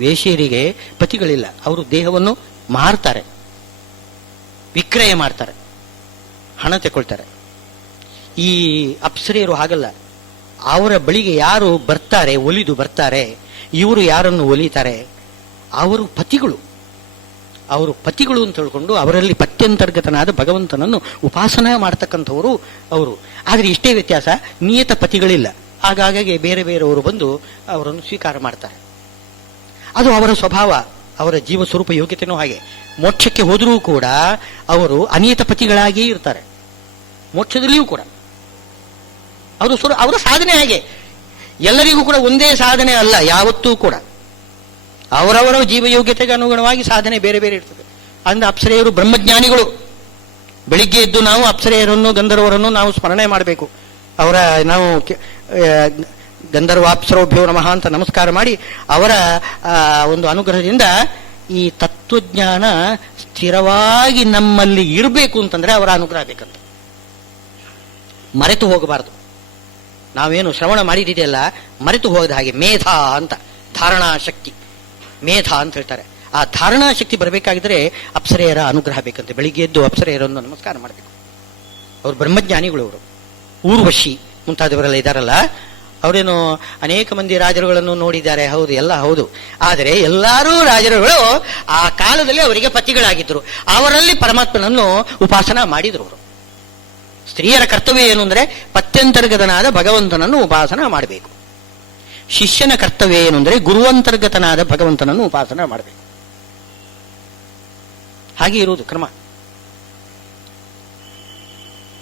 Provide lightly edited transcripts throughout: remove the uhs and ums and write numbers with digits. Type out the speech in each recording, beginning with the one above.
ವೇಶ್ಯರಿಗೆ ಪತಿಗಳಿಲ್ಲ, ಅವರು ದೇಹವನ್ನು ಮಾರ್ತಾರೆ, ವಿಕ್ರಯ ಮಾಡ್ತಾರೆ, ಹಣ ತಗೊಳ್ತಾರೆ. ಈ ಅಪ್ಸರೆಯರು ಹಾಗಲ್ಲ. ಅವರ ಬಳಿಗೆ ಯಾರು ಬರ್ತಾರೆ, ಒಲಿದು ಬರ್ತಾರೆ, ಇವರು ಯಾರನ್ನು ಒಲಿತಾರೆ, ಅವರು ಪತಿಗಳು. ಅವರು ಪತಿಗಳು ಅಂತ ಹೇಳ್ಕೊಂಡು ಅವರಲ್ಲಿ ಪತ್ಯಂತರ್ಗತನಾದ ಭಗವಂತನನ್ನು ಉಪಾಸನ ಮಾಡ್ತಕ್ಕಂಥವರು ಅವರು. ಆದರೆ ಇಷ್ಟೇ ವ್ಯತ್ಯಾಸ, ನಿಯತ ಪತಿಗಳಿಲ್ಲ. ಹಾಗಾಗಿ ಬೇರೆ ಬೇರೆಯವರು ಬಂದು ಅವರನ್ನು ಸ್ವೀಕಾರ ಮಾಡ್ತಾರೆ. ಅದು ಅವರ ಸ್ವಭಾವ, ಅವರ ಜೀವ ಸ್ವರೂಪ ಯೋಗ್ಯತೆನೂ ಹಾಗೆ. ಮೋಕ್ಷಕ್ಕೆ ಹೋದರೂ ಕೂಡ ಅವರು ಅನಿಯತ ಪತಿಗಳಾಗಿಯೇ ಇರ್ತಾರೆ. ಮೋಕ್ಷದಲ್ಲಿಯೂ ಕೂಡ ಅವರ ಸಾಧನೆ ಹಾಗೆ. ಎಲ್ಲರಿಗೂ ಕೂಡ ಒಂದೇ ಸಾಧನೆ ಅಲ್ಲ, ಯಾವತ್ತೂ ಕೂಡ ಅವರವರ ಜೀವಯೋಗ್ಯತೆಗೆ ಅನುಗುಣವಾಗಿ ಸಾಧನೆ ಬೇರೆ ಬೇರೆ ಇರ್ತದೆ. ಅಂದ್ರೆ ಅಪ್ಸರೆಯರು ಬ್ರಹ್ಮಜ್ಞಾನಿಗಳು. ಬೆಳಿಗ್ಗೆ ಎದ್ದು ನಾವು ಅಪ್ಸರೆಯರನ್ನು ಗಂಧರ್ವರನ್ನು ನಾವು ಸ್ಮರಣೆ ಮಾಡಬೇಕು. ಅವರ ನಾವು ಗಂಧರ್ವಾಪ್ಸರೋಭ್ಯೋ ನಮಃ ಅಂತ ನಮಸ್ಕಾರ ಮಾಡಿ ಅವರ ಒಂದು ಅನುಗ್ರಹದಿಂದ ಈ ತತ್ವಜ್ಞಾನ ಸ್ಥಿರವಾಗಿ ನಮ್ಮಲ್ಲಿ ಇರಬೇಕು ಅಂತಂದ್ರೆ ಅವರ ಅನುಗ್ರಹ ಬೇಕಂತ. ಮರೆತು ಹೋಗಬಾರದು. ನಾವೇನು ಶ್ರವಣ ಮಾಡಿದೆಯಲ್ಲ ಮರೆತು ಹೋಗದ ಹಾಗೆ. ಮೇಧ ಅಂತ, ಧಾರಣಾ ಶಕ್ತಿ, ಮೇಧ ಅಂತ ಹೇಳ್ತಾರೆ. ಆ ಧಾರಣಾ ಶಕ್ತಿ ಬರಬೇಕಾಗಿದ್ರೆ ಅಪ್ಸರೆಯರ ಅನುಗ್ರಹ ಬೇಕಂತೆ. ಬೆಳಿಗ್ಗೆ ಎದ್ದು ಅಪ್ಸರೆಯರನ್ನು ನಮಸ್ಕಾರ ಮಾಡಬೇಕು. ಅವರು ಬ್ರಹ್ಮಜ್ಞಾನಿಗಳು. ಅವರು ಊರ್ವಶಿ ಮುಂತಾದವರೆಲ್ಲ ಇದ್ದಾರಲ್ಲ, ಅವರೇನು ಅನೇಕ ಮಂದಿ ರಾಜರುಗಳನ್ನು ನೋಡಿದ್ದಾರೆ, ಹೌದು, ಎಲ್ಲ ಹೌದು. ಆದರೆ ಎಲ್ಲರೂ ರಾಜರುಗಳು ಆ ಕಾಲದಲ್ಲಿ ಅವರಿಗೆ ಪತಿಗಳಾಗಿದ್ದರು. ಅವರಲ್ಲಿ ಪರಮಾತ್ಮನನ್ನು ಉಪಾಸನ ಮಾಡಿದ್ರು ಅವರು. ಸ್ತ್ರೀಯರ ಕರ್ತವ್ಯ ಏನು ಅಂದ್ರೆ ಪತ್ಯಂತರ್ಗತನಾದ ಭಗವಂತನನ್ನು ಉಪಾಸನ ಮಾಡಬೇಕು. ಶಿಷ್ಯನ ಕರ್ತವ್ಯ ಏನು ಅಂದ್ರೆ ಗುರುವಂತರ್ಗತನಾದ ಭಗವಂತನನ್ನು ಉಪಾಸನ ಮಾಡಬೇಕು. ಹಾಗೆ ಇರುವುದು ಕ್ರಮ.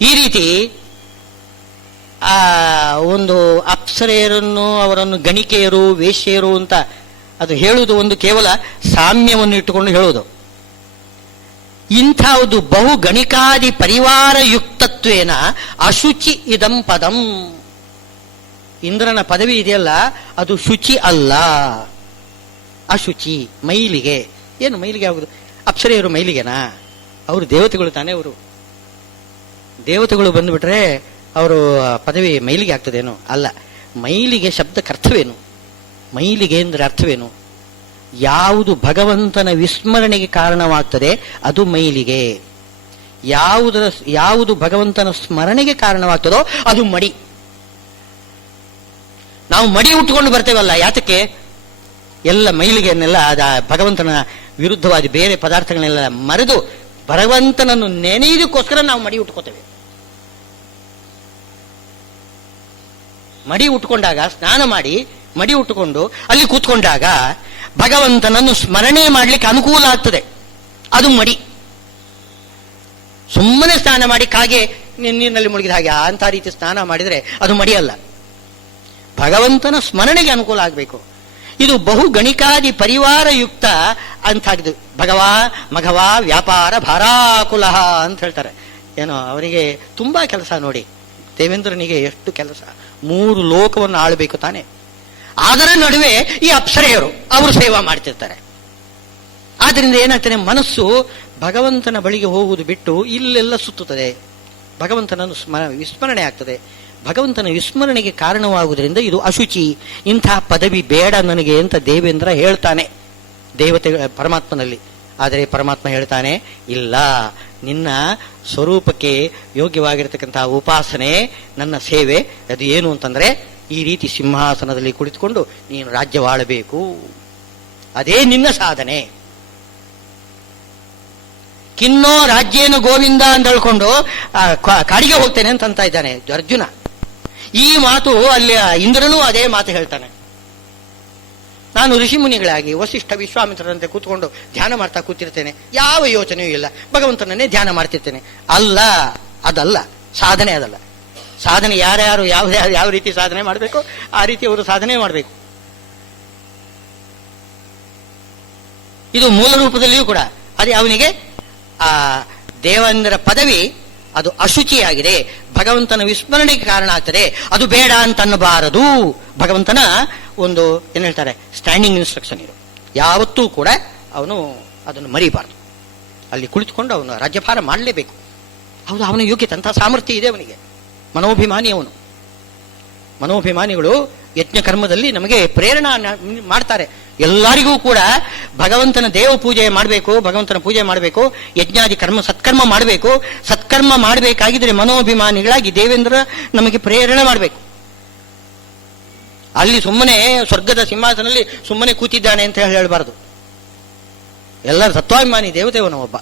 ಈ ರೀತಿ ಒಂದು ಅಪ್ಸರೆಯರನ್ನು ಅವರನ್ನು ಗಣಿಕೆಯರು, ವೇಶ್ಯೆಯರು ಅಂತ ಅದು ಹೇಳುವುದು ಒಂದು ಕೇವಲ ಸಾಮ್ಯವನ್ನು ಇಟ್ಟುಕೊಂಡು ಹೇಳುವುದು. ಇಂಥವುದು ಬಹು ಗಣಿಕಾದಿ ಪರಿವಾರ ಯುಕ್ತತ್ವೇನ ಅಶುಚಿ ಇದಂ ಪದಂ. ಇಂದ್ರನ ಪದವಿ ಇದೆಯಲ್ಲ ಅದು ಶುಚಿ ಅಲ್ಲ, ಅಶುಚಿ, ಮೈಲಿಗೆ. ಏನು ಮೈಲಿಗೆ ಆಗುದು? ಅಪ್ಸರೆಯರು ಮೈಲಿಗೆನಾ? ಅವರು ದೇವತೆಗಳು ತಾನೇ. ಅವರು ದೇವತೆಗಳು ಬಂದುಬಿಟ್ರೆ ಅವರು ಪದವಿ ಮೈಲಿಗೆ ಆಗ್ತದೇನು? ಅಲ್ಲ. ಮೈಲಿಗೆ ಶಬ್ದಕ್ಕೆ ಅರ್ಥವೇನು? ಮೈಲಿಗೆ ಅಂದ್ರೆ ಅರ್ಥವೇನು? ಯಾವುದು ಭಗವಂತನ ವಿಸ್ಮರಣೆಗೆ ಕಾರಣವಾಗ್ತದೆ ಅದು ಮೈಲಿಗೆ. ಯಾವುದು ಭಗವಂತನ ಸ್ಮರಣೆಗೆ ಕಾರಣವಾಗ್ತದೋ ಅದು ಮಡಿ. ನಾವು ಮಡಿ ಉಟ್ಕೊಂಡು ಬರ್ತೇವಲ್ಲ, ಯಾತಕ್ಕೆ? ಎಲ್ಲ ಮೈಲಿಗೆಯನ್ನೆಲ್ಲ ಭಗವಂತನ ವಿರುದ್ಧವಾದ ಬೇರೆ ಪದಾರ್ಥಗಳನ್ನೆಲ್ಲ ಮರೆದು ಭಗವಂತನನ್ನು ನೆನೆಯುವುದಕ್ಕೋಸ್ಕರ ನಾವು ಮಡಿ ಉಟ್ಕೋತೇವೆ. ಮಡಿ ಉಟ್ಕೊಂಡಾಗ, ಸ್ನಾನ ಮಾಡಿ ಮಡಿ ಉಟ್ಟುಕೊಂಡು ಅಲ್ಲಿ ಕೂತ್ಕೊಂಡಾಗ ಭಗವಂತನನ್ನು ಸ್ಮರಣೆ ಮಾಡಲಿಕ್ಕೆ ಅನುಕೂಲ ಆಗ್ತದೆ. ಅದು ಮಡಿ. ಸುಮ್ಮನೆ ಸ್ನಾನ ಮಾಡಿ ಕಾಗೆ ನೀರಿನಲ್ಲಿ ಮುಳುಗಿದ ಹಾಗೆ ಅಂತ ರೀತಿ ಸ್ನಾನ ಮಾಡಿದರೆ ಅದು ಮಡಿಯಲ್ಲ. ಭಗವಂತನ ಸ್ಮರಣೆಗೆ ಅನುಕೂಲ ಆಗಬೇಕು. ಇದು ಬಹು ಗಣಿಕಾದಿ ಪರಿವಾರ ಯುಕ್ತ ಅಂತಾಗಿದೆ. ಭಗವಾ ಮಘವಾ ವ್ಯಾಪಾರ ಭಾರಾಕುಲ ಅಂತ ಹೇಳ್ತಾರೆ. ಏನೋ ಅವರಿಗೆ ತುಂಬಾ ಕೆಲಸ ನೋಡಿ. ದೇವೇಂದ್ರನಿಗೆ ಎಷ್ಟು ಕೆಲಸ, 3 ಲೋಕವನ್ನು ಆಳಬೇಕು ತಾನೆ. ಅದರ ನಡುವೆ ಈ ಅಪ್ಸರೆಯರು ಅವರು ಸೇವಾ ಮಾಡ್ತಿರ್ತಾರೆ. ಆದ್ರಿಂದ ಏನಾಗ್ತಾನೆ, ಮನಸ್ಸು ಭಗವಂತನ ಬಳಿಗೆ ಹೋಗುವುದು ಬಿಟ್ಟು ಇಲ್ಲೆಲ್ಲ ಸುತ್ತುತ್ತದೆ. ಭಗವಂತನನ್ನು ವಿಸ್ಮರಣೆ ಆಗ್ತದೆ. ಭಗವಂತನ ವಿಸ್ಮರಣೆಗೆ ಕಾರಣವಾಗುವುದರಿಂದ ಇದು ಅಶುಚಿ. ಇಂಥ ಪದವಿ ಬೇಡ ನನಗೆ ಅಂತ ದೇವೇಂದ್ರ ಹೇಳ್ತಾನೆ ದೇವತೆಗಳ ಪರಮಾತ್ಮನಲ್ಲಿ. ಆದರೆ ಪರಮಾತ್ಮ ಹೇಳ್ತಾನೆ, ಇಲ್ಲ, ನಿನ್ನ ಸ್ವರೂಪಕ್ಕೆ ಯೋಗ್ಯವಾಗಿರತಕ್ಕಂತಹ ಉಪಾಸನೆ, ನನ್ನ ಸೇವೆ, ಅದು ಏನು ಅಂತಂದ್ರೆ ಈ ರೀತಿ ಸಿಂಹಾಸನದಲ್ಲಿ ಕುಳಿತುಕೊಂಡು ನೀನು ರಾಜ್ಯವಾಳಬೇಕು. ಅದೇ ನಿನ್ನ ಸಾಧನೆ. ಕಿನ್ನೋ ರಾಜ್ಯೇನು ಗೋವಿಂದ ಅಂತ ಹೇಳ್ಕೊಂಡು ಕಾಡಿಗೆ ಹೋಗ್ತೇನೆ ಅಂತ ಇದ್ದಾನೆ ಅರ್ಜುನ. ಈ ಮಾತು ಅಲ್ಲಿ ಇಂದ್ರನೂ ಅದೇ ಮಾತು ಹೇಳ್ತಾನೆ. ನಾನು ಋಷಿಮುನಿಗಳಾಗಿ ವಸಿಷ್ಠ ವಿಶ್ವಾಮಿತ್ರರಂತೆ ಕೂತ್ಕೊಂಡು ಧ್ಯಾನ ಮಾಡ್ತಾ ಕೂತಿರ್ತೇನೆ, ಯಾವ ಯೋಚನೆಯೂ ಇಲ್ಲ, ಭಗವಂತನನ್ನೇ ಧ್ಯಾನ ಮಾಡ್ತಿರ್ತೇನೆ. ಅಲ್ಲ, ಅದಲ್ಲ ಸಾಧನೆ. ಅದಲ್ಲ ಸಾಧನೆ. ಯಾರ್ಯಾರು ಯಾವ ರೀತಿ ಸಾಧನೆ ಮಾಡಬೇಕು ಆ ರೀತಿ ಅವರು ಸಾಧನೆ ಮಾಡಬೇಕು. ಇದು ಮೂಲ ರೂಪದಲ್ಲಿಯೂ ಕೂಡ ಅದೇ ಅವನಿಗೆ ಆ ದೇವೇಂದ್ರ ಪದವಿ ಅದು ಅಶುಚಿಯಾಗಿದೆ, ಭಗವಂತನ ವಿಸ್ಮರಣೆಗೆ ಕಾರಣ ಆಗ್ತದೆ, ಅದು ಬೇಡ ಅಂತ ಅನ್ನಬಾರದು. ಭಗವಂತನ ಒಂದು ಏನ್ ಹೇಳ್ತಾರೆ, ಸ್ಟ್ಯಾಂಡಿಂಗ್ ಇನ್ಸ್ಟ್ರಕ್ಷನ್ ಇದು. ಯಾವತ್ತೂ ಕೂಡ ಅವನು ಅದನ್ನು ಮರಿಬಾರದು. ಅಲ್ಲಿ ಕುಳಿತುಕೊಂಡು ಅವನು ರಾಜ್ಯಭಾರ ಮಾಡಲೇಬೇಕು. ಹೌದು, ಅವನ ಯೋಗ್ಯತೆ, ಅಂತಹ ಸಾಮರ್ಥ್ಯ ಇದೆ ಅವನಿಗೆ. ಮನೋಭಿಮಾನಿ ಅವನು. ಮನೋಭಿಮಾನಿಗಳು ಯಜ್ಞ ಕರ್ಮದಲ್ಲಿ ನಮಗೆ ಪ್ರೇರಣಾ ಮಾಡ್ತಾರೆ. ಎಲ್ಲರಿಗೂ ಕೂಡ ಭಗವಂತನ ದೇವ ಪೂಜೆ ಮಾಡಬೇಕು, ಭಗವಂತನ ಪೂಜೆ ಮಾಡಬೇಕು, ಯಜ್ಞಾದಿ ಕರ್ಮ ಸತ್ಕರ್ಮ ಮಾಡಬೇಕು. ಸತ್ಕರ್ಮ ಮಾಡಬೇಕಾಗಿದ್ರೆ ಮನೋಭಿಮಾನಿಗಳಾಗಿ ದೇವೇಂದ್ರ ನಮಗೆ ಪ್ರೇರಣೆ ಮಾಡಬೇಕು. ಅಲ್ಲಿ ಸುಮ್ಮನೆ ಸ್ವರ್ಗದ ಸಿಂಹಾಸನಲ್ಲಿ ಸುಮ್ಮನೆ ಕೂತಿದ್ದಾನೆ ಅಂತ ಹೇಳಬಾರದು. ಎಲ್ಲರ ತತ್ವಾಭಿಮಾನಿ ದೇವತೆಯವನು ಒಬ್ಬ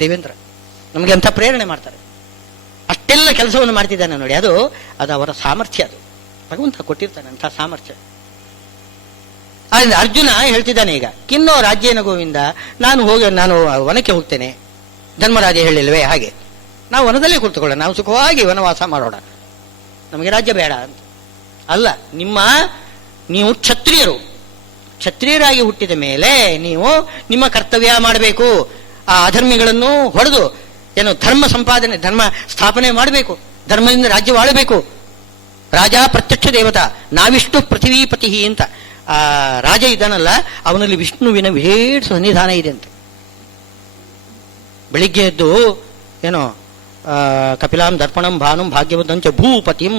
ದೇವೇಂದ್ರ, ನಮಗೆ ಅಂಥ ಪ್ರೇರಣೆ ಮಾಡ್ತಾರೆ. ಅಷ್ಟೆಲ್ಲ ಕೆಲಸವನ್ನು ಮಾಡ್ತಿದ್ದಾನೆ ನೋಡಿ, ಅದು ಅವರ ಸಾಮರ್ಥ್ಯ. ಅದು ಭಗವಂತ ಕೊಟ್ಟಿರ್ತಾನೆ ಅಂಥ ಸಾಮರ್ಥ್ಯ. ಆದರೆ ಅರ್ಜುನ ಹೇಳ್ತಿದ್ದಾನೆ, ಈಗ ಕಿನ್ನೋ ರಾಜ್ಯೇನ ಗೋವಿಂದ, ನಾನು ವನಕ್ಕೆ ಹೋಗ್ತೇನೆ. ಧರ್ಮರಾಜ ಹೇಳಿಲ್ವೇ ಹಾಗೆ, ನಾವು ವನದಲ್ಲೇ ಕುಳಿತುಕೊಳ್ಳೋಣ, ನಾವು ಸುಖವಾಗಿ ವನವಾಸ ಮಾಡೋಣ, ನಮಗೆ ರಾಜ್ಯ ಬೇಡ ಅಂತ. ಅಲ್ಲ, ನೀವು ಕ್ಷತ್ರಿಯರಾಗಿ ಹುಟ್ಟಿದ ಮೇಲೆ ನೀವು ನಿಮ್ಮ ಕರ್ತವ್ಯ ಮಾಡಬೇಕು. ಆ ಅಧರ್ಮಿಗಳನ್ನು ಹೊಡೆದು ಧರ್ಮ ಸಂಪಾದನೆ, ಧರ್ಮ ಸ್ಥಾಪನೆ ಮಾಡಬೇಕು, ಧರ್ಮದಿಂದ ರಾಜ್ಯ ಆಳಬೇಕು. ರಾಜ ಪ್ರತ್ಯಕ್ಷ ದೇವತಾ ನಾವಿಷ್ಟು ಪೃಥ್ವೀಪತಿ ಅಂತ ಆ ರಾಜ ಇದ್ದಾನಲ್ಲ, ಅವನಲ್ಲಿ ವಿಷ್ಣುವಿನ ವಿಶೇಷ ಸನ್ನಿಧಾನ ಇದೆ ಅಂತ. ಬೆಳಿಗ್ಗೆ ಎದ್ದು ಕಪಿಲಾಂ ದರ್ಪಣಂ ಭಾನುಂ ಭಾಗ್ಯವಂತಂಚ ಭೂಪತಿಂ,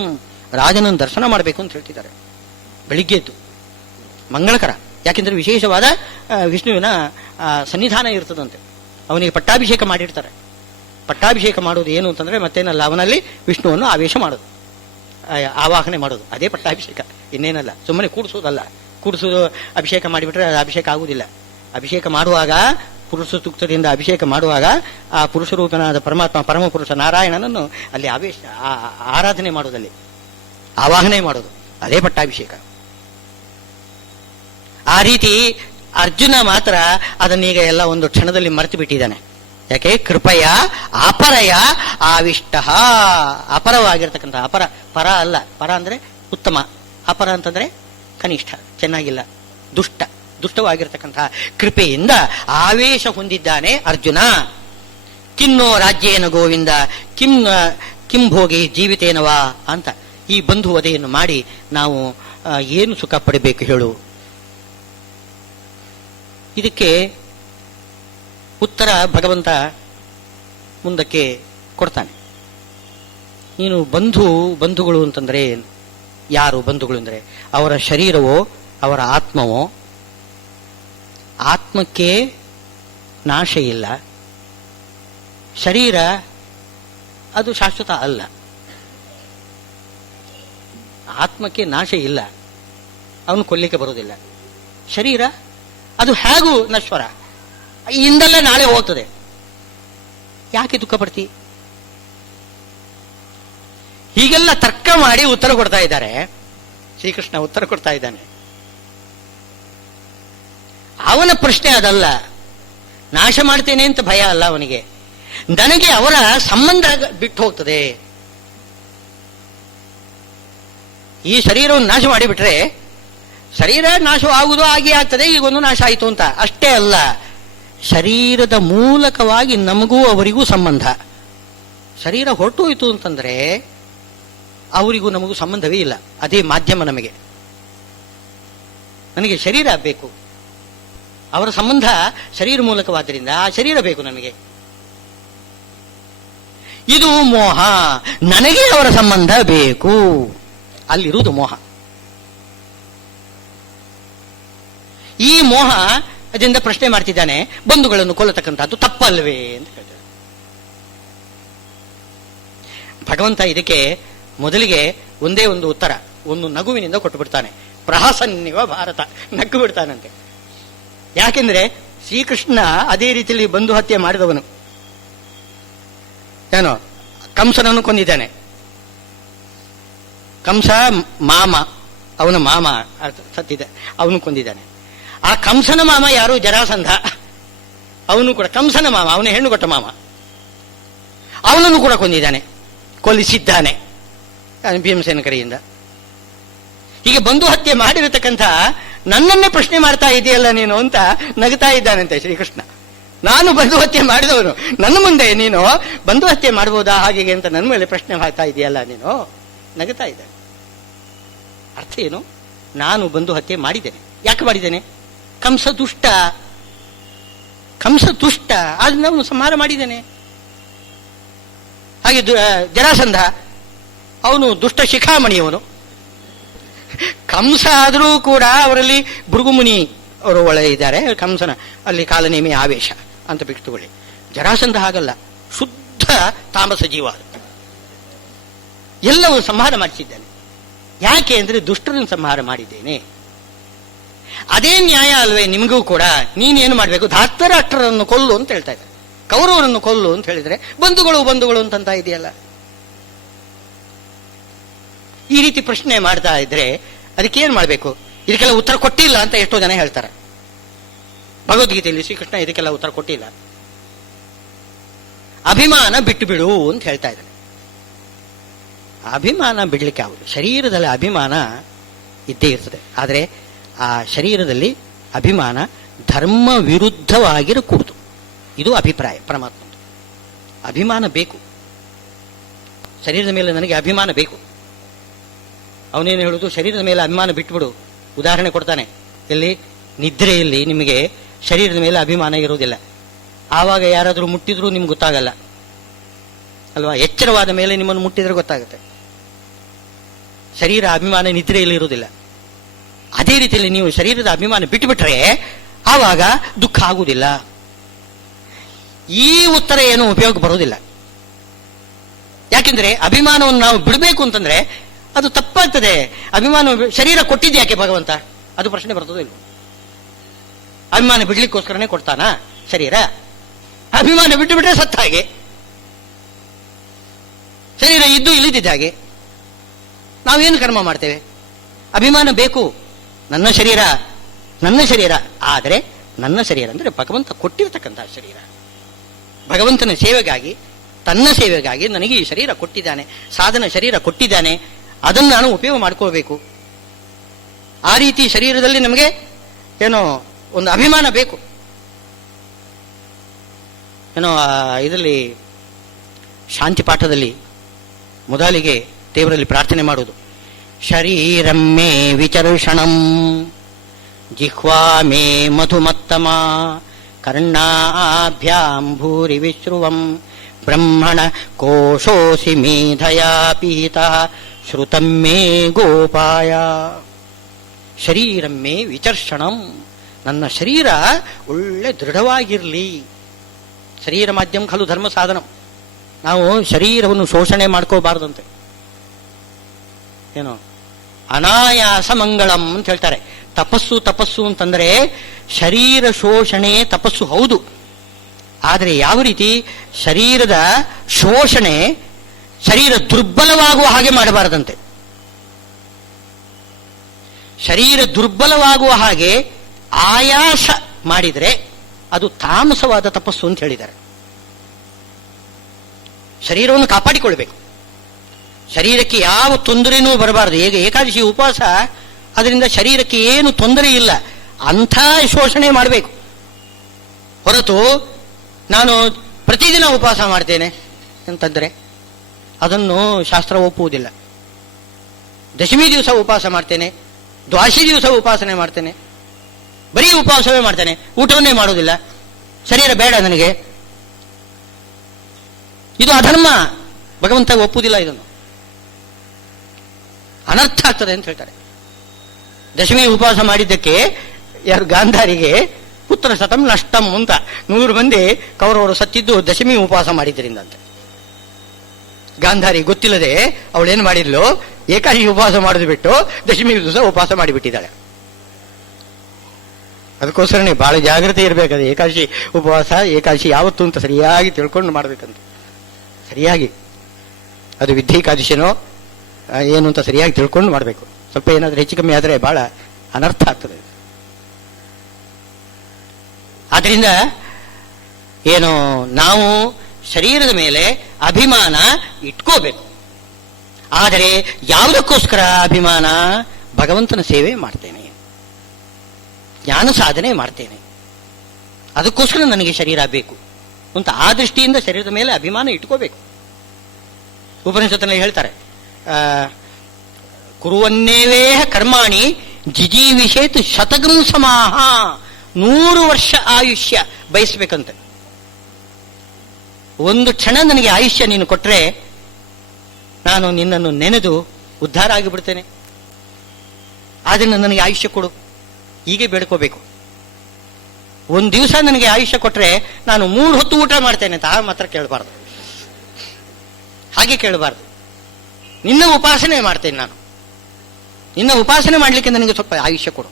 ರಾಜನನ್ನು ದರ್ಶನ ಮಾಡಬೇಕು ಅಂತ ಹೇಳ್ತಿದ್ದಾರೆ. ಬೆಳಿಗ್ಗೆ ಎದ್ದು ಮಂಗಳಕರ, ಯಾಕೆಂದ್ರೆ ವಿಶೇಷವಾದ ವಿಷ್ಣುವಿನ ಸನ್ನಿಧಾನ ಇರ್ತದಂತೆ. ಅವನಿಗೆ ಪಟ್ಟಾಭಿಷೇಕ ಮಾಡಿರ್ತಾರೆ. ಪಟ್ಟಾಭಿಷೇಕ ಮಾಡೋದು ಏನು ಅಂತಂದ್ರೆ ಮತ್ತೇನಲ್ಲ, ಅವನಲ್ಲಿ ವಿಷ್ಣುವನ್ನು ಆವೇಶ ಮಾಡೋದು, ಆವಾಹನೆ ಮಾಡೋದು, ಅದೇ ಪಟ್ಟಾಭಿಷೇಕ, ಇನ್ನೇನಲ್ಲ. ಸುಮ್ಮನೆ ಕೂಡಿಸೋದಲ್ಲ. ಕೂಡಿಸೋದು ಅಭಿಷೇಕ ಮಾಡಿಬಿಟ್ರೆ ಅದು ಅಭಿಷೇಕ ಆಗುವುದಿಲ್ಲ. ಅಭಿಷೇಕ ಮಾಡುವಾಗ ಪುರುಷ ಸೂಕ್ತದಿಂದ ಅಭಿಷೇಕ ಮಾಡುವಾಗ ಆ ಪುರುಷ ರೂಪನಾದ ಪರಮಾತ್ಮ ಪರಮಪುರುಷ ನಾರಾಯಣನನ್ನು ಅಲ್ಲಿ ಆರಾಧನೆ ಮಾಡೋದಲ್ಲಿ ಆವಾಹನೆ ಮಾಡೋದು, ಅದೇ ಪಟ್ಟಾಭಿಷೇಕ. ಆ ರೀತಿ ಅರ್ಜುನ ಮಾತ್ರ ಅದನ್ನೀಗ ಎಲ್ಲ ಒಂದು ಕ್ಷಣದಲ್ಲಿ ಮರೆತು ಬಿಟ್ಟಿದ್ದಾನೆ. ಯಾಕೆ? ಕೃಪಯ ಅಪರಯ ಆವಿಷ್ಟ, ಅಪರವಾಗಿರ್ತಕ್ಕಂಥ, ಪರ ಅಲ್ಲ, ಪರ ಅಂದ್ರೆ ಉತ್ತಮ, ಅಪರ ಅಂತಂದ್ರೆ ಕನಿಷ್ಠ, ಚೆನ್ನಾಗಿಲ್ಲ, ದುಷ್ಟವಾಗಿರ್ತಕ್ಕಂತಹ ಕೃಪೆಯಿಂದ ಆವೇಶ ಹೊಂದಿದ್ದಾನೆ ಅರ್ಜುನ. ಕಿನ್ನೋ ರಾಜ್ಯೇನ ಗೋವಿಂದ ಕಿಂ ಭೋಗಿ ಜೀವಿತೇನವಾ ಅಂತ. ಈ ಬಂಧು ವಧೆಯನ್ನು ಮಾಡಿ ನಾವು ಏನು ಸುಖ ಪಡಿಬೇಕು ಹೇಳು? ಇದಕ್ಕೆ ಉತ್ತರ ಭಗವಂತ ಮುಂದಕ್ಕೆ ಕೊಡ್ತಾನೆ. ನೀನು ಬಂಧುಗಳು ಅಂತಂದ್ರೆ ಯಾರು? ಬಂಧುಗಳು ಅಂದರೆ ಅವರ ಶರೀರವೋ ಅವರ ಆತ್ಮವೋ? ಆತ್ಮಕ್ಕೆ ನಾಶ ಇಲ್ಲ, ಶರೀರ ಅದು ಶಾಶ್ವತ ಅಲ್ಲ. ಆತ್ಮಕ್ಕೆ ನಾಶ ಇಲ್ಲ, ಅವನು ಕೊಲ್ಲಿಕ್ಕೆ ಬರೋದಿಲ್ಲ. ಶರೀರ ಅದು ಹೇಗೂ ನಶ್ವರ, ಇಂದಲ್ಲ ನಾಳೆ ಹೋಗ್ತದೆ. ಯಾಕೆ ದುಃಖ ಪಡ್ತಿ? ಹೀಗೆಲ್ಲ ತರ್ಕ ಮಾಡಿ ಉತ್ತರ ಕೊಡ್ತಾ ಇದ್ದಾರೆ. ಶ್ರೀಕೃಷ್ಣ ಉತ್ತರ ಕೊಡ್ತಾ ಇದ್ದಾನೆ. ಅವನ ಪ್ರಶ್ನೆ ಅದಲ್ಲ, ನಾಶ ಮಾಡ್ತೇನೆ ಅಂತ ಭಯ ಅಲ್ಲ ಅವನಿಗೆ. ನನಗೆ ಅವರ ಸಂಬಂಧ ಬಿಟ್ಟು ಹೋಗ್ತದೆ. ಈ ಶರೀರವನ್ನು ನಾಶ ಮಾಡಿಬಿಟ್ರೆ ಶರೀರ ನಾಶವಾಗುವುದು ಹಾಗೆ ಆಗ್ತದೆ, ಈಗೊಂದು ನಾಶ ಆಯಿತು ಅಂತ. ಅಷ್ಟೇ ಅಲ್ಲ, ಶರೀರದ ಮೂಲಕವಾಗಿ ನಮಗೂ ಅವರಿಗೂ ಸಂಬಂಧ. ಶರೀರ ಹೊರಟೋಯ್ತು ಅಂತಂದ್ರೆ ಅವರಿಗೂ ನಮಗೂ ಸಂಬಂಧವೇ ಇಲ್ಲ, ಅದೇ ಮಾಧ್ಯಮ ನಮಗೆ. ನನಗೆ ಶರೀರ ಬೇಕು, ಅವರ ಸಂಬಂಧ ಶರೀರ ಮೂಲಕವಾದ್ದರಿಂದ ಆ ಶರೀರ ಬೇಕು ನನಗೆ. ಇದು ಮೋಹ. ನನಗೆ ಅವರ ಸಂಬಂಧ ಬೇಕು, ಅಲ್ಲಿರುವುದು ಮೋಹ. ಈ ಮೋಹ ಅದರಿಂದ ಪ್ರಶ್ನೆ ಮಾಡ್ತಿದ್ದಾನೆ, ಬಂಧುಗಳನ್ನು ಕೊಲ್ಲತಕ್ಕಂಥದ್ದು ತಪ್ಪಲ್ವೇ ಅಂತ ಹೇಳ್ತಾರೆ ಭಗವಂತ. ಇದಕ್ಕೆ ಮೊದಲಿಗೆ ಒಂದೇ ಒಂದು ಉತ್ತರ, ಒಂದು ನಗುವಿನಿಂದ ಕೊಟ್ಟು ಬಿಡ್ತಾನೆ. ಪ್ರಹಸನ್ನಿವ ಭಾರತ, ನಗ್ಗು ಬಿಡ್ತಾನಂತೆ. ಯಾಕೆಂದ್ರೆ ಶ್ರೀಕೃಷ್ಣ ಅದೇ ರೀತಿಯಲ್ಲಿ ಬಂಧು ಹತ್ಯೆ ಮಾಡಿದವನು. ಕಂಸನನ್ನು ಕೊಂದಿದ್ದಾನೆ. ಕಂಸ ಮಾಮ, ಅವನ ಮಾಮ ಸತ್ತಿದ್ದ, ಅವನು ಕೊಂದಿದ್ದಾನೆ. ಆ ಕಂಸನ ಮಾಮ ಯಾರು? ಜರಾಸಂಧ. ಅವನು ಕೂಡ ಕಂಸನ ಮಾಮ, ಅವನ ಹೆಣ್ಣು ಕೊಟ್ಟ ಮಾಮ, ಅವನನ್ನು ಕೂಡ ಕೊಂದಿದ್ದಾನೆ, ಕೊಲ್ಲಿಸಿದ್ದಾನೆ ಭೀಮಸೇನ ಕರೆಯಿಂದ. ಹೀಗೆ ಬಂಧು ಹತ್ಯೆ ಮಾಡಿರತಕ್ಕಂಥ ನನ್ನನ್ನೇ ಪ್ರಶ್ನೆ ಮಾಡ್ತಾ ಇದೆಯಲ್ಲ ನೀನು ಅಂತ ನಗ್ತಾ ಇದ್ದಾನಂತೆ ಶ್ರೀಕೃಷ್ಣ. ನಾನು ಬಂಧು ಹತ್ಯೆ ಮಾಡಿದವನು, ನನ್ನ ಮುಂದೆ ನೀನು ಬಂಧು ಹತ್ಯೆ ಮಾಡಬಹುದಾ ಹಾಗೆ ಅಂತ ನನ್ನ ಮೇಲೆ ಪ್ರಶ್ನೆ ಮಾಡ್ತಾ ಇದೆಯಲ್ಲ ನೀನು, ನಗ್ತಾ ಇದ್ದಾನೆ. ಅರ್ಥ ಏನು? ನಾನು ಬಂಧು ಹತ್ಯೆ ಮಾಡಿದ್ದೇನೆ. ಯಾಕೆ ಮಾಡಿದ್ದೇನೆ? ಕಂಸ ದುಷ್ಟ, ಆದ್ರಿಂದ ಅವನು ಸಂಹಾರ ಮಾಡಿದ್ದೇನೆ. ಹಾಗೆ ಜರಾಸಂಧ, ಅವನು ದುಷ್ಟ ಶಿಖಾಮಣಿಯವನು. ಕಂಸ ಆದರೂ ಕೂಡ ಅವರಲ್ಲಿ ಭೃಗುಮುನಿ ಅವರು ಒಳ್ಳೆ ಇದ್ದಾರೆ, ಕಂಸನ ಅಲ್ಲಿ ಕಾಲನೇಮಿ ಆವೇಶ ಅಂತ ಬಿಟ್ಟುಕೊಳ್ಳಿ. ಜರಾಸಂಧ ಹಾಗಲ್ಲ, ಶುದ್ಧ ತಾಮಸ ಜೀವ. ಎಲ್ಲವೂ ಸಂಹಾರ ಮಾಡಿಸಿದ್ದಾನೆ. ಯಾಕೆ ಅಂದ್ರೆ ದುಷ್ಟರನ್ನು ಸಂಹಾರ ಮಾಡಿದ್ದೇನೆ. ಅದೇ ನ್ಯಾಯ ಅಲ್ವೇ ನಿಮಗೂ ಕೂಡ? ನೀನೇನು ಮಾಡಬೇಕು? ಧಾತರಾಷ್ಟ್ರರನ್ನು ಕೊಲ್ಲು ಅಂತ ಹೇಳ್ತಾ ಇದ್ದಾರೆ, ಕೌರವರನ್ನು ಕೊಲ್ಲು ಅಂತ ಹೇಳಿದ್ರೆ ಬಂಧುಗಳು ಅಂತಂತ ಇದೆಯಲ್ಲ. ಈ ರೀತಿ ಪ್ರಶ್ನೆ ಮಾಡ್ತಾ ಇದ್ರೆ ಅದಕ್ಕೇನು ಮಾಡಬೇಕು? ಇದಕ್ಕೆಲ್ಲ ಉತ್ತರ ಕೊಟ್ಟಿಲ್ಲ ಅಂತ ಎಷ್ಟೋ ಜನ ಹೇಳ್ತಾರೆ. ಭಗವದ್ಗೀತೆಯಲ್ಲಿ ಶ್ರೀಕೃಷ್ಣ ಇದಕ್ಕೆಲ್ಲ ಉತ್ತರ ಕೊಟ್ಟಿಲ್ಲ. ಅಭಿಮಾನ ಬಿಟ್ಟು ಬಿಡು ಅಂತ ಹೇಳ್ತಾ ಇದ್ದಾನೆ. ಅಭಿಮಾನ ಬಿಡ್ಲಿಕ್ಕೆ ಆಗುದು. ಶರೀರದಲ್ಲಿ ಅಭಿಮಾನ ಇದ್ದೇ ಇರ್ತದೆ. ಆದರೆ ಆ ಶರೀರದಲ್ಲಿ ಅಭಿಮಾನ ಧರ್ಮ ವಿರುದ್ಧವಾಗಿರಕೂಡದು. ಇದು ಅಭಿಪ್ರಾಯ ಪರಮಾತ್ಮಂದು. ಅಭಿಮಾನ ಬೇಕು. ಶರೀರದ ಮೇಲೆ ನನಗೆ ಅಭಿಮಾನ ಬೇಕು. ಅವನೇನು ಹೇಳುದು? ಶರೀರದ ಮೇಲೆ ಅಭಿಮಾನ ಬಿಟ್ಬಿಡು. ಉದಾಹರಣೆ ಕೊಡ್ತಾನೆ. ಎಲ್ಲಿ? ನಿದ್ರೆಯಲ್ಲಿ ನಿಮಗೆ ಶರೀರದ ಮೇಲೆ ಅಭಿಮಾನ ಇರುವುದಿಲ್ಲ. ಆವಾಗ ಯಾರಾದರೂ ಮುಟ್ಟಿದ್ರೂ ನಿಮ್ಗೆ ಗೊತ್ತಾಗಲ್ಲ ಅಲ್ವಾ? ಎಚ್ಚರವಾದ ಮೇಲೆ ನಿಮ್ಮನ್ನು ಮುಟ್ಟಿದ್ರೆ ಗೊತ್ತಾಗುತ್ತೆ. ಶರೀರ ಅಭಿಮಾನ ನಿದ್ರೆಯಲ್ಲಿ ಇರುವುದಿಲ್ಲ. ಅದೇ ರೀತಿಯಲ್ಲಿ ನೀವು ಶರೀರದ ಅಭಿಮಾನ ಬಿಟ್ಟುಬಿಟ್ರೆ ಆವಾಗ ದುಃಖ ಆಗುವುದಿಲ್ಲ. ಈ ಉತ್ತರ ಏನು ಉಪಯೋಗ ಬರುವುದಿಲ್ಲ. ಯಾಕೆಂದ್ರೆ ಅಭಿಮಾನವನ್ನು ನಾವು ಬಿಡಬೇಕು ಅಂತಂದ್ರೆ ಅದು ತಪ್ಪಾಗ್ತದೆ. ಅಭಿಮಾನ ಶರೀರ ಕೊಟ್ಟಿದ್ಯಾಕೆ ಭಗವಂತ? ಅದು ಪ್ರಶ್ನೆ ಬರ್ತದೋ ಇಲ್ಲ. ಅಭಿಮಾನ ಬಿಡ್ಲಿಕ್ಕೋಸ್ಕರನೇ ಕೊಡ್ತಾನ ಶರೀರ? ಅಭಿಮಾನ ಬಿಟ್ಟು ಬಿಟ್ರೆ ಸತ್ತ ಹಾಗೆ, ಶರೀರ ಇದ್ದು ಇಳಿದಿದ್ದ ಹಾಗೆ. ನಾವೇನು ಕರ್ಮ ಮಾಡ್ತೇವೆ? ಅಭಿಮಾನ ಬೇಕು. ನನ್ನ ಶರೀರ ಆದರೆ ನನ್ನ ಶರೀರ ಅಂದ್ರೆ ಭಗವಂತ ಕೊಟ್ಟಿರತಕ್ಕಂತಹ ಶರೀರ. ಭಗವಂತನ ಸೇವೆಗಾಗಿ, ತನ್ನ ಸೇವೆಗಾಗಿ ನನಗೆ ಈ ಶರೀರ ಕೊಟ್ಟಿದ್ದಾನೆ, ಸಾಧನ ಶರೀರ ಕೊಟ್ಟಿದ್ದಾನೆ. ಅದನ್ನು ನಾನು ಉಪಯೋಗ ಮಾಡ್ಕೋಬೇಕು. ಆ ರೀತಿ ಶರೀರದಲ್ಲಿ ನಮಗೆ ಏನೋ ಒಂದು ಅಭಿಮಾನ ಬೇಕು. ಏನೋ ಇದರಲ್ಲಿ ಶಾಂತಿ ಪಾಠದಲ್ಲಿ ಮೊದಲಿಗೆ ದೇವರಲ್ಲಿ ಪ್ರಾರ್ಥನೆ ಮಾಡುವುದು, ಶರೀರಂ ಮೇ ವಿಚರ್ಷಣಂ ಜಿಹ್ವಾ ಮೇ ಮಧುಮತ್ತಮ ಕರ್ಣಾಭ್ಯಾಂ ಭೂರಿ ವಿಶ್ರುವಂ ಬ್ರಹ್ಮಣ ಕೋಶೋಸಿ ಮೇಧಯಾ ಪೀತಃ ಶ್ರುತಂ ಮೇ ಗೋಪಾಯ. ಶರೀರಂ ಮೇ ವಿಚರ್ಷಣಂ, ನನ್ನ ಶರೀರ ಒಳ್ಳೆ ದೃಢವಾಗಿರಲಿ. ಶರೀರ ಮಾಧ್ಯಮ ಖಲು ಧರ್ಮ ಸಾಧನ. ನಾವು ಶರೀರವನ್ನು ಶೋಷಣೆ ಮಾಡ್ಕೋಬಾರ್ದಂತೆ. ಏನೋ ಅನಾಯಾಸ ಮಂಗಳಂ ಅಂತ ಹೇಳ್ತಾರೆ. ತಪಸ್ಸು ಅಂತಂದ್ರೆ ಶರೀರ ಶೋಷಣೆ ತಪಸ್ಸು ಹೌದು. ಆದರೆ ಯಾವ ರೀತಿ ಶರೀರದ ಶೋಷಣೆ ಶರೀರ ದುರ್ಬಲವಾಗುವ ಹಾಗೆ ಮಾಡಬಾರದಂತೆ. ಶರೀರ ದುರ್ಬಲವಾಗುವ ಹಾಗೆ ಆಯಾಸ ಮಾಡಿದರೆ ಅದು ತಾಮಸವಾದ ತಪಸ್ಸು ಅಂತ ಹೇಳಿದ್ದಾರೆ. ಶರೀರವನ್ನು ಕಾಪಾಡಿಕೊಳ್ಬೇಕು. ಶರೀರಕ್ಕೆ ಯಾವ ತೊಂದರೆನೂ ಬರಬಾರದು. ಹೇಗೆ ಏಕಾದಶಿ ಉಪವಾಸ, ಅದರಿಂದ ಶರೀರಕ್ಕೆ ಏನು ತೊಂದರೆ ಇಲ್ಲ ಅಂಥ ಶೋಷಣೆ ಮಾಡಬೇಕು. ಹೊರತು ನಾನು ಪ್ರತಿದಿನ ಉಪವಾಸ ಮಾಡ್ತೇನೆ ಅಂತಂದರೆ ಅದನ್ನು ಶಾಸ್ತ್ರ ಒಪ್ಪುವುದಿಲ್ಲ. ದಶಮಿ ದಿವಸ ಉಪವಾಸ ಮಾಡ್ತೇನೆ, ದ್ವಾದಶಿ ದಿವಸ ಉಪಾಸನೆ ಮಾಡ್ತೇನೆ, ಬರೀ ಉಪವಾಸವೇ ಮಾಡ್ತೇನೆ, ಊಟವನ್ನೇ ಮಾಡೋದಿಲ್ಲ, ಶರೀರ ಬೇಡ ನನಗೆ, ಇದು ಅಧರ್ಮ. ಭಗವಂತ ಒಪ್ಪುವುದಿಲ್ಲ. ಇದನ್ನು ಅನರ್ಥ ಆಗ್ತದೆ ಅಂತ ಹೇಳ್ತಾರೆ. ದಶಮಿ ಉಪವಾಸ ಮಾಡಿದ್ದಕ್ಕೆ ಯಾರು ಗಾಂಧಾರಿಗೆ ಪುತ್ರ ಶತಂ ನಷ್ಟಂ ಅಂತ 100 ಮಂದಿ ಕೌರವರು ಸತ್ತಿದ್ದು ದಶಮಿ ಉಪವಾಸ ಮಾಡಿದ್ದರಿಂದ ಅಂತ. ಗಾಂಧಾರಿ ಗೊತ್ತಿಲ್ಲದೆ ಅವಳೇನು ಮಾಡಿದ್ಲು, ಏಕಾದಶಿ ಉಪವಾಸ ಮಾಡೋದು ಬಿಟ್ಟು ದಶಮಿ ದಿವಸ ಉಪವಾಸ ಮಾಡಿಬಿಟ್ಟಿದ್ದಾಳೆ. ಅದಕ್ಕೋಸ್ಕರನೇ ಬಹಳ ಜಾಗ್ರತೆ ಇರಬೇಕದು. ಏಕಾದಶಿ ಯಾವತ್ತು ಅಂತ ಸರಿಯಾಗಿ ತಿಳ್ಕೊಂಡು ಮಾಡ್ಬೇಕಂತ. ಸರಿಯಾಗಿ ಅದು ವಿದ್ಯೇಕಾದಶಿನೋ ಏನು ಅಂತ ಸರಿಯಾಗಿ ತಿಳ್ಕೊಂಡು ಮಾಡಬೇಕು. ಸ್ವಲ್ಪ ಏನಾದರೂ ಹೆಚ್ಚು ಕಮ್ಮಿ ಆದರೆ ಬಹಳ ಅನರ್ಥ ಆಗ್ತದೆ. ಆದ್ರಿಂದ ಏನು ನಾವು ಶರೀರದ ಮೇಲೆ ಅಭಿಮಾನ ಇಟ್ಕೋಬೇಕು. ಆದರೆ ಯಾವುದಕ್ಕೋಸ್ಕರ ಅಭಿಮಾನ? ಭಗವಂತನ ಸೇವೆ ಮಾಡ್ತೇನೆ, ಜ್ಞಾನ ಸಾಧನೆ ಮಾಡ್ತೇನೆ, ಅದಕ್ಕೋಸ್ಕರ ನನಗೆ ಶರೀರ ಬೇಕು ಅಂತ ಆ ದೃಷ್ಟಿಯಿಂದ ಶರೀರದ ಮೇಲೆ ಅಭಿಮಾನ ಇಟ್ಕೋಬೇಕು. ಉಪನಿಷತ್ತಿನಲ್ಲಿ ಹೇಳ್ತಾರೆ, ಕುರುವನ್ನೇವೇಹ ಕರ್ಮಾಣಿ ಜಿಜೀವಿಷೇತ್ ಶತಗಂ ಸಮಾಹ. 100 ವರ್ಷ ಆಯುಷ್ಯ ಬಯಸ್ಬೇಕಂತೆ. ಒಂದು ಕ್ಷಣ ನನಗೆ ಆಯುಷ್ಯ ನೀನು ಕೊಟ್ರೆ ನಾನು ನಿನ್ನನ್ನು ನೆನೆದು ಉದ್ಧಾರ ಆಗಿಬಿಡ್ತೇನೆ. ಆದ್ರಿಂದ ನನಗೆ ಆಯುಷ್ಯ ಕೊಡು, ಹೀಗೆ ಬೇಡ್ಕೋಬೇಕು. ಒಂದು ದಿವಸ ನನಗೆ ಆಯುಷ್ಯ ಕೊಟ್ಟರೆ ನಾನು 3 ಹೊತ್ತು ಊಟ ಮಾಡ್ತೇನೆ ಅಂತ ಮಾತ್ರ ಕೇಳಬಾರ್ದು. ಹಾಗೆ ಕೇಳಬಾರ್ದು. ನಿನ್ನ ಉಪಾಸನೆ ಮಾಡ್ತೇನೆ ನಾನು, ನಿನ್ನ ಉಪಾಸನೆ ಮಾಡಲಿಕ್ಕೆ ನನಗೆ ಸ್ವಲ್ಪ ಆಯುಷ್ಯ ಕೊಡು.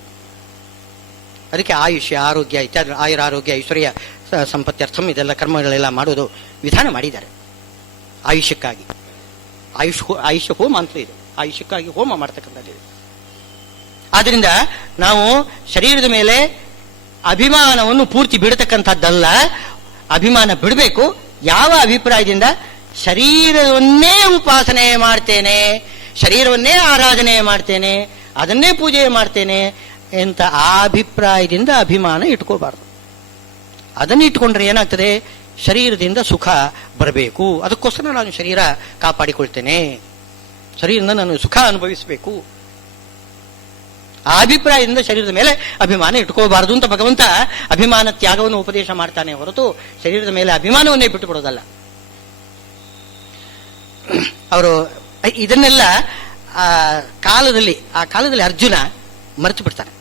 ಅದಕ್ಕೆ ಆಯುಷ್ಯ, ಆರೋಗ್ಯ ಇತ್ಯಾದಿ, ಆಯುರಾರೋಗ್ಯ ಐಶ್ವರ್ಯ ಸಂಪತ್ತ್ಯರ್ಥಂ ಇದೆಲ್ಲ ಕರ್ಮಗಳೆಲ್ಲ ಮಾಡೋದು ವಿಧಾನ ಮಾಡಿದ್ದಾರೆ ಆಯುಷ್ಯಕ್ಕಾಗಿ. ಆಯುಷ್ಯ ಹೋಮ ಅಂತ ಇದೆ, ಆಯುಷ್ಯಕ್ಕಾಗಿ ಹೋಮ ಮಾಡ್ತಕ್ಕಂಥದ್ದು. ಆದ್ದರಿಂದ ನಾವು ಶರೀರದ ಮೇಲೆ ಅಭಿಮಾನವನ್ನು ಪೂರ್ತಿ ಬಿಡತಕ್ಕಂಥದ್ದಲ್ಲ. ಅಭಿಮಾನ ಬಿಡಬೇಕು. ಯಾವ ಅಭಿಪ್ರಾಯದಿಂದ? ಶರೀರವನ್ನೇ ಉಪಾಸನೆ ಮಾಡ್ತೇನೆ, ಶರೀರವನ್ನೇ ಆರಾಧನೆ ಮಾಡ್ತೇನೆ, ಅದನ್ನೇ ಪೂಜೆ ಮಾಡ್ತೇನೆ ಅಂತ ಆ ಅಭಿಪ್ರಾಯದಿಂದ ಅಭಿಮಾನ ಇಟ್ಕೋಬಾರ್ದು. ಅದನ್ನು ಇಟ್ಕೊಂಡ್ರೆ ಏನಾಗ್ತದೆ? ಶರೀರದಿಂದ ಸುಖ ಬರಬೇಕು, ಅದಕ್ಕೋಸ್ಕರ ನಾನು ಶರೀರ ಕಾಪಾಡಿಕೊಳ್ತೇನೆ, ಶರೀರದಿಂದ ನಾನು ಸುಖ ಅನುಭವಿಸಬೇಕು, ಆ ಅಭಿಪ್ರಾಯದಿಂದ ಶರೀರದ ಮೇಲೆ ಅಭಿಮಾನ ಇಟ್ಕೋಬಾರದು ಅಂತ ಭಗವಂತ ಅಭಿಮಾನ ತ್ಯಾಗವನ್ನು ಉಪದೇಶ ಮಾಡ್ತಾನೆ ಹೊರತು ಶರೀರದ ಮೇಲೆ ಅಭಿಮಾನವನ್ನೇ ಬಿಟ್ಟು ಬಿಡೋದಲ್ಲ. ಅವರು ಇದನ್ನೆಲ್ಲ ಆ ಕಾಲದಲ್ಲಿ ಅರ್ಜುನ ಮರೆತು ಬಿಡ್ತಾನೆ.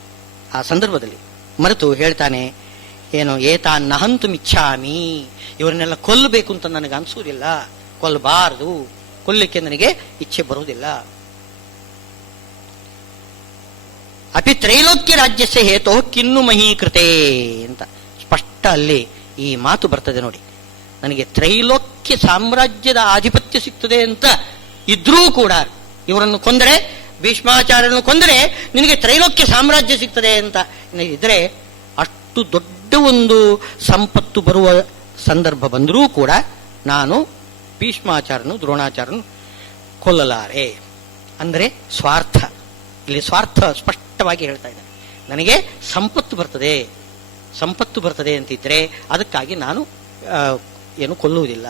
ಆ ಸಂದರ್ಭದಲ್ಲಿ ಮರೆತು ಹೇಳ್ತಾನೆ, ಏನು ಏತಾನ್ ನಹಂತು ಮಿಚ್ಛಾಮಿ, ಇವರನ್ನೆಲ್ಲ ಕೊಲ್ಲಬೇಕು ಅಂತ ನನಗೆ ಅನ್ಸುವುದಿಲ್ಲ, ಕೊಲ್ಲಬಾರದು, ಕೊಲ್ಲಕ್ಕೆ ನನಗೆ ಇಚ್ಛೆ ಬರುವುದಿಲ್ಲ. ಅಪಿ ತ್ರೈಲೋಕ್ಯ ರಾಜ್ಯಸ್ಯ ಹೇತೋ ಕಿನ್ನು ಮಹೀಕೃತೆ ಅಂತ ಸ್ಪಷ್ಟ ಅಲ್ಲಿ ಈ ಮಾತು ಬರ್ತದೆ ನೋಡಿ. ನನಗೆ ತ್ರೈಲೋಕ್ಯ ಸಾಮ್ರಾಜ್ಯದ ಆಧಿಪತ್ಯ ಸಿಗ್ತದೆ ಅಂತ ಇದ್ರೂ ಕೂಡ ಇವರನ್ನು ಕೊಂದರೆ, ಭೀಷ್ಮಾಚಾರ್ಯರನ್ನು ಕೊಂದರೆ ನಿನಗೆ ತ್ರೈಲೋಕ್ಯ ಸಾಮ್ರಾಜ್ಯ ಸಿಗ್ತದೆ ಅಂತ ಇದ್ರೆ, ಅಷ್ಟು ದೊಡ್ಡ ಒಂದು ಸಂಪತ್ತು ಬರುವ ಸಂದರ್ಭ ಬಂದರೂ ಕೂಡ ನಾನು ಭೀಷ್ಮಾಚಾರ್ಯನು ದ್ರೋಣಾಚಾರ್ಯನು ಕೊಲ್ಲಲಾರೆ. ಅಂದರೆ ಸ್ವಾರ್ಥ, ಇಲ್ಲಿ ಸ್ವಾರ್ಥ ಸ್ಪಷ್ಟವಾಗಿ ಹೇಳ್ತಾ ಇದ್ದಾನೆ. ನನಗೆ ಸಂಪತ್ತು ಬರ್ತದೆ ಅಂತಿದ್ರೆ ಅದಕ್ಕಾಗಿ ನಾನು ಏನು ಕೊಲ್ಲುವುದಿಲ್ಲ.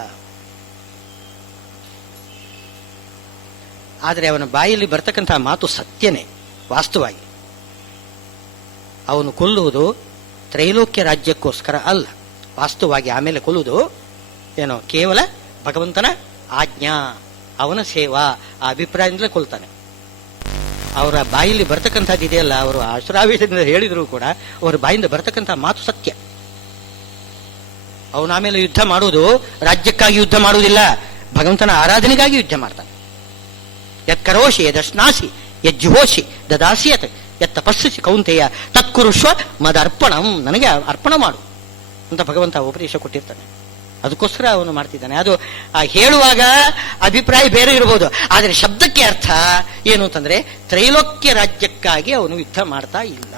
ಆದರೆ ಅವನ ಬಾಯಲ್ಲಿ ಬರ್ತಕ್ಕಂತಹ ಮಾತು ಸತ್ಯನೇ. ವಾಸ್ತವಾಗಿ ಅವನು ಕೊಲ್ಲುವುದು ತ್ರೈಲೋಕ್ಯ ರಾಜ್ಯಕ್ಕೋಸ್ಕರ ಅಲ್ಲ. ವಾಸ್ತವವಾಗಿ ಆಮೇಲೆ ಕೊಲ್ಲುವುದು ಏನೋ ಕೇವಲ ಭಗವಂತನ ಆಜ್ಞಾ, ಅವನ ಸೇವಾ, ಆ ಅಭಿಪ್ರಾಯದಿಂದಲೇ ಕೊಲ್ತಾನೆ. ಅವರ ಬಾಯಲ್ಲಿ ಬರ್ತಕ್ಕಂಥದ್ದು ಇದೆಯಲ್ಲ, ಅವರು ಆಶ್ರಾವೇಶದಿಂದ ಹೇಳಿದ್ರು ಕೂಡ ಅವರ ಬಾಯಿಂದ ಬರ್ತಕ್ಕಂಥ ಮಾತು ಸತ್ಯ. ಅವನು ಆಮೇಲೆ ಯುದ್ಧ ಮಾಡುವುದು ರಾಜ್ಯಕ್ಕಾಗಿ ಯುದ್ಧ ಮಾಡುವುದಿಲ್ಲ, ಭಗವಂತನ ಆರಾಧನೆಗಾಗಿ ಯುದ್ಧ ಮಾಡ್ತಾನೆ. ಯತ್ ಕರೋಷಿ ಯದಶ್ನಾಸಿ ಯಜ್ಜುಹೋಷಿ ದದಾಸಿಯತ್ ಯತ್ ತಪಸ್ಸಿ ಕೌಂತೆಯ ತತ್ಕುರುಷ್ವ ಮದರ್ಪಣಂ, ನನಗೆ ಅರ್ಪಣ ಮಾಡು ಅಂತ ಭಗವಂತ ಉಪದೇಶ ಕೊಟ್ಟಿರ್ತಾನೆ. ಅದಕ್ಕೋಸ್ಕರ ಅವನು ಮಾಡ್ತಿದ್ದಾನೆ. ಅದು ಹೇಳುವಾಗ ಅಭಿಪ್ರಾಯ ಬೇರೆ ಇರಬಹುದು, ಆದರೆ ಶಬ್ದಕ್ಕೆ ಅರ್ಥ ಏನು ಅಂತಂದ್ರೆ ತ್ರೈಲೋಕ್ಯ ರಾಜ್ಯಕ್ಕಾಗಿ ಅವನು ಯುದ್ಧ ಮಾಡ್ತಾ ಇಲ್ಲ.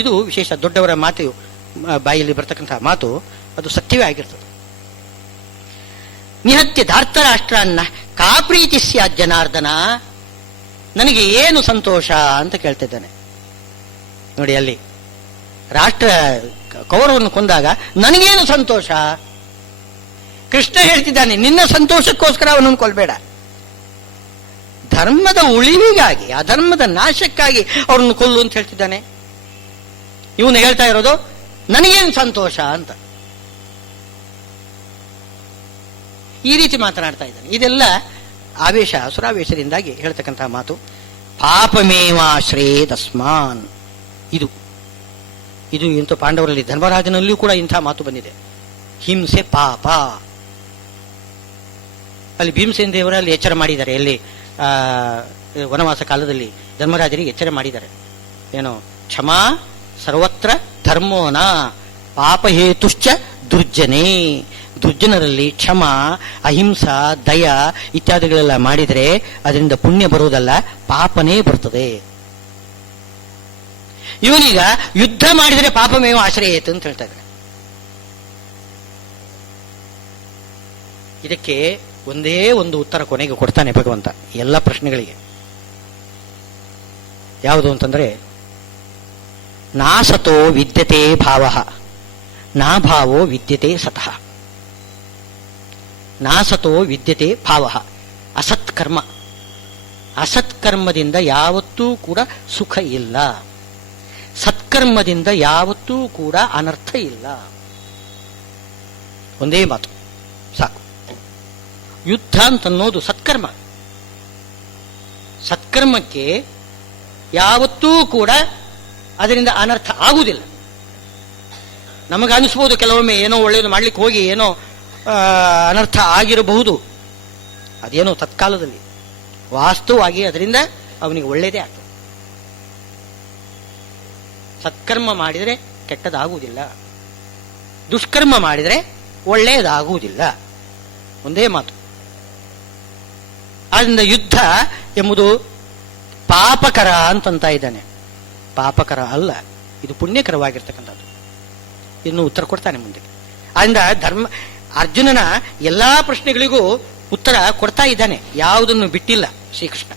ಇದು ವಿಶೇಷ. ದೊಡ್ಡವರ ಮಾತು, ಬಾಯಲ್ಲಿ ಬರ್ತಕ್ಕಂತಹ ಮಾತು ಅದು ಸತ್ಯವೇ ಆಗಿರ್ತದೆ. ನಿಹತ್ಯ ಧಾರ್ತರಾಷ್ಟ್ರನ್ನ ಕಾ ಪ್ರೀತಿ ಸ್ಯಾತ್ ಜನಾರ್ದನ, ನನಗೆ ಏನು ಸಂತೋಷ ಅಂತ ಕೇಳ್ತಿದ್ದಾನೆ ನೋಡಿ. ಅಲ್ಲಿ ರಾಷ್ಟ್ರ ಕೌರವನ್ನು ಕೊಂದಾಗ ನನಗೇನು ಸಂತೋಷ? ಕೃಷ್ಣ ಹೇಳ್ತಿದ್ದಾನೆ, ನಿನ್ನ ಸಂತೋಷಕ್ಕೋಸ್ಕರ ಅವನನ್ನು ಕೊಲ್ಬೇಡ, ಧರ್ಮದ ಉಳಿವಿಗಾಗಿ, ಅಧರ್ಮದ ನಾಶಕ್ಕಾಗಿ ಅವರನ್ನು ಕೊಲ್ಲು ಅಂತ ಹೇಳ್ತಿದ್ದಾನೆ. ಇವನು ಹೇಳ್ತಾ ಇರೋದು ನನಗೇನು ಸಂತೋಷ ಅಂತ. ಈ ರೀತಿ ಮಾತನಾಡ್ತಾ ಇದ್ದಾನೆ. ಇದೆಲ್ಲ ಆವೇಶ, ಸುರಾವೇಶದಿಂದಾಗಿ ಹೇಳ್ತಕ್ಕಂತಹ ಮಾತು. ಪಾಪಮೇವಾಶ್ರೇ ತಸ್ಮಾನ್, ಇದು ಇಂಥ ಪಾಂಡವರಲ್ಲಿ ಧರ್ಮರಾಜನಲ್ಲಿಯೂ ಕೂಡ ಇಂಥ ಮಾತು ಬಂದಿದೆ. ಹಿಂಸೆ ಪಾಪ. ಅಲ್ಲಿ ಭೀಮಸೇನ ದೇವರಲ್ಲಿ ಎಚ್ಚರ ಮಾಡಿದ್ದಾರೆ. ಎಲ್ಲಿ ವನವಾಸ ಕಾಲದಲ್ಲಿ ಧರ್ಮರಾಜರಿಗೆ ಎಚ್ಚರ ಮಾಡಿದ್ದಾರೆ. ಏನು? ಕ್ಷಮಾ ಸರ್ವತ್ರ ಧರ್ಮೋನ ಪಾಪಹೇತುಶ್ಚ ದುರ್ಜನೆ. ದುರ್ಜನರಲ್ಲಿ ಕ್ಷಮ, ಅಹಿಂಸಾ, ದಯ ಇತ್ಯಾದಿಗಳೆಲ್ಲ ಮಾಡಿದರೆ ಅದರಿಂದ ಪುಣ್ಯ ಬರುವುದಲ್ಲ, ಪಾಪನೇ ಬರ್ತದೆ. ಇವನೀಗ ಯುದ್ಧ ಮಾಡಿದರೆ ಪಾಪಮೇವ ಆಶ್ರಯೇತು ಅಂತ ಹೇಳ್ತಾ ಇದ್ದಾರೆ. ಇದಕ್ಕೆ ಒಂದೇ ಒಂದು ಉತ್ತರ ಕೊನೆಗೆ ಕೊಡ್ತಾನೆ ಭಗವಂತ ಎಲ್ಲ ಪ್ರಶ್ನೆಗಳಿಗೆ. ಯಾವುದು ಅಂತಂದ್ರೆ, ನಾಸತೋ ವಿದ್ಯತೆ ಭಾವ ನಾ ಭಾವೋ ವಿದ್ಯತೆ ಸತಃ. ನಾಸತೋ ವಿದ್ಯತೆ ಭಾವ, ಅಸತ್ಕರ್ಮ. ಅಸತ್ಕರ್ಮದಿಂದ ಯಾವತ್ತೂ ಕೂಡ ಸುಖ ಇಲ್ಲ, ಸತ್ಕರ್ಮದಿಂದ ಯಾವತ್ತೂ ಕೂಡ ಅನರ್ಥ ಇಲ್ಲ. ಒಂದೇ ಮಾತು ಸಾಕು. ಯುದ್ಧ ಅಂತನ್ನೋದು ಸತ್ಕರ್ಮ. ಸತ್ಕರ್ಮಕ್ಕೆ ಯಾವತ್ತೂ ಕೂಡ ಅದರಿಂದ ಅನರ್ಥ ಆಗುವುದಿಲ್ಲ. ನಮಗನಿಸ್ಬೋದು ಕೆಲವೊಮ್ಮೆ ಏನೋ ಒಳ್ಳೆಯದು ಮಾಡ್ಲಿಕ್ಕೆ ಹೋಗಿ ಏನೋ ಅನರ್ಥ ಆಗಿರಬಹುದು. ಅದೇನೋ ತತ್ಕಾಲದಲ್ಲಿ, ವಾಸ್ತವವಾಗಿ ಅದರಿಂದ ಅವನಿಗೆ ಒಳ್ಳೆಯದೇ ಆಗ್ತದೆ. ಸತ್ಕರ್ಮ ಮಾಡಿದರೆ ಕೆಟ್ಟದಾಗುವುದಿಲ್ಲ, ದುಷ್ಕರ್ಮ ಮಾಡಿದರೆ ಒಳ್ಳೆಯದಾಗುವುದಿಲ್ಲ. ಒಂದೇ ಮಾತು. ಆದ್ದರಿಂದ ಯುದ್ಧ ಎಂಬುದು ಪಾಪಕರ ಅಂತಂತ ಇದ್ದಾನೆ. ಪಾಪಕರ ಅಲ್ಲ, ಇದು ಪುಣ್ಯಕರವಾಗಿರ್ತಕ್ಕಂಥದ್ದು. ಇನ್ನು ಉತ್ತರ ಕೊಡ್ತಾನೆ ಮುಂದೆ. ಆದ್ದರಿಂದ ಅರ್ಜುನನ ಎಲ್ಲಾ ಪ್ರಶ್ನೆಗಳಿಗೂ ಉತ್ತರ ಕೊಡ್ತಾ ಇದ್ದಾನೆ, ಯಾವುದನ್ನು ಬಿಟ್ಟಿಲ್ಲ ಶ್ರೀಕೃಷ್ಣ.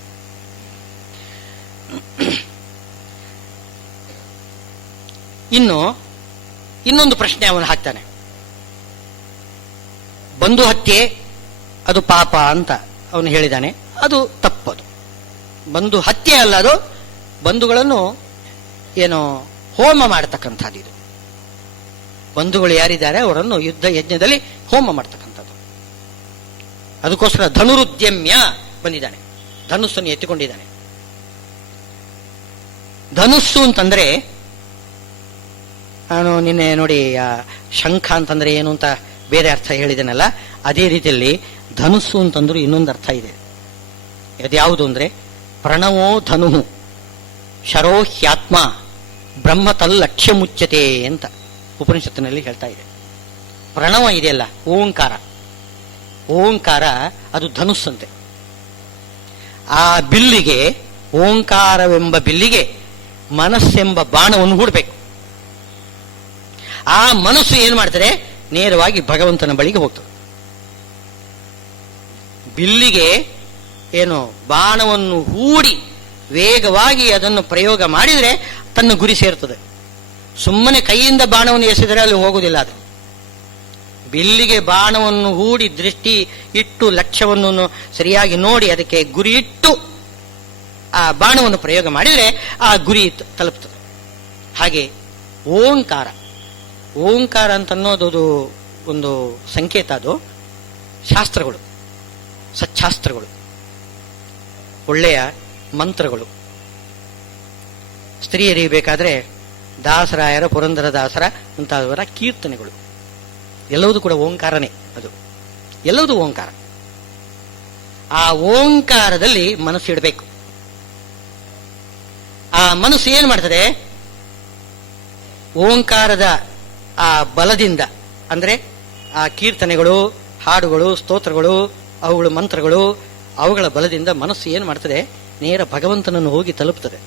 ಇನ್ನೊಂದು ಪ್ರಶ್ನೆ ಅವನು ಹಾಕ್ತಾನೆ. ಬಂಧು ಹತ್ಯೆ ಅದು ಪಾಪ ಅಂತ ಅವನು ಹೇಳಿದ್ದಾನೆ. ಅದು ತಪ್ಪದು. ಬಂಧು ಹತ್ಯೆ ಅಲ್ಲ, ಅದು ಬಂಧುಗಳನ್ನು ಏನೋ ಹೋಮ ಮಾಡತಕ್ಕಂಥದ್ದು. ಇದು ಬಂಧುಗಳು ಯಾರಿದ್ದಾರೆ ಅವರನ್ನು ಯುದ್ಧ ಯಜ್ಞದಲ್ಲಿ ಹೋಮ ಮಾಡ್ತಕ್ಕಂಥದ್ದು. ಅದಕ್ಕೋಸ್ಕರ ಧನುರುದ್ಯಮ್ಯ ಬಂದಿದ್ದಾನೆ, ಧನುಸ್ಸನ್ನು ಎತ್ತಿಕೊಂಡಿದ್ದಾನೆ. ಧನುಸ್ಸು ಅಂತಂದ್ರೆ ನಾನು ನಿನ್ನೆ ನೋಡಿ ಶಂಖ ಅಂತಂದ್ರೆ ಏನು ಅಂತ ಬೇರೆ ಅರ್ಥ ಹೇಳಿದೆನಲ್ಲ, ಅದೇ ರೀತಿಯಲ್ಲಿ ಧನುಸ್ಸು ಅಂತಂದ್ರೂ ಇನ್ನೊಂದು ಅರ್ಥ ಇದೆ. ಅದ್ಯಾವುದು ಅಂದ್ರೆ ಪ್ರಣವೋ ಧನು ಶರೋ ಹ್ಯಾತ್ಮ ಬ್ರಹ್ಮ ತಲ್ಲಕ್ಷ್ಯ ಮುಚ್ಚತೆ ಅಂತ ಉಪನಿಷತ್ತಿನಲ್ಲಿ ಹೇಳ್ತಾ ಇದೆ. ಪ್ರಣವ ಇದೆಯಲ್ಲ, ಓಂಕಾರ ಅದು ಧನುಸ್ಸಂತೆ. ಆ ಬಿಲ್ಲಿಗೆ, ಓಂಕಾರವೆಂಬ ಬಿಲ್ಲಿಗೆ ಮನಸ್ಸೆಂಬ ಬಾಣವನ್ನು ಹೂಡಬೇಕು. ಆ ಮನಸ್ಸು ಏನು ಮಾಡ್ತಾರೆ, ನೇರವಾಗಿ ಭಗವಂತನ ಬಳಿಗೆ ಹೋಗ್ತದೆ. ಬಿಲ್ಲಿಗೆ ಏನು ಬಾಣವನ್ನು ಹೂಡಿ ವೇಗವಾಗಿ ಅದನ್ನು ಪ್ರಯೋಗ ಮಾಡಿದರೆ ತನ್ನ ಗುರಿ ಸೇರ್ತದೆ. ಸುಮ್ಮನೆ ಕೈಯಿಂದ ಬಾಣವನ್ನು ಎಸೆದರೆ ಅಲ್ಲಿ ಹೋಗುವುದಿಲ್ಲ. ಅದು ಬಿಲ್ಲಿಗೆ ಬಾಣವನ್ನು ಹೂಡಿ ದೃಷ್ಟಿ ಇಟ್ಟು ಲಕ್ಷ್ಯವನ್ನು ಸರಿಯಾಗಿ ನೋಡಿ ಅದಕ್ಕೆ ಗುರಿ ಇಟ್ಟು ಆ ಬಾಣವನ್ನು ಪ್ರಯೋಗ ಮಾಡಿದರೆ ಆ ಗುರಿ ತಲುಪ್ತದೆ. ಹಾಗೆ ಓಂಕಾರ ಅಂತ ಅನ್ನೋದು ಒಂದು ಸಂಕೇತ. ಅದು ಶಾಸ್ತ್ರಗಳು, ಸಚ್ಚಾಸ್ತ್ರಗಳು, ಒಳ್ಳೆಯ ಮಂತ್ರಗಳು. ಸ್ತ್ರೀಯರಿಗೆ ದಾಸರಾಯರ, ಪುರಂದರದಾಸರ ಮುಂತಾದವರ ಕೀರ್ತನೆಗಳು ಎಲ್ಲವೂ ಕೂಡ ಓಂಕಾರನೇ. ಅದು ಎಲ್ಲವೂ ಓಂಕಾರ. ಆ ಓಂಕಾರದಲ್ಲಿ ಮನಸ್ಸು ಇಡಬೇಕು. ಆ ಮನಸ್ಸು ಏನು ಮಾಡ್ತದೆ, ಓಂಕಾರದ ಆ ಬಲದಿಂದ, ಅಂದ್ರೆ ಆ ಕೀರ್ತನೆಗಳು, ಹಾಡುಗಳು, ಸ್ತೋತ್ರಗಳು, ಅವುಗಳ ಮಂತ್ರಗಳು, ಅವುಗಳ ಬಲದಿಂದ ಮನಸ್ಸು ಏನು ಮಾಡ್ತದೆ, ನೇರ ಭಗವಂತನನ್ನು ಹೋಗಿ ತಲುಪ್ತದೆ.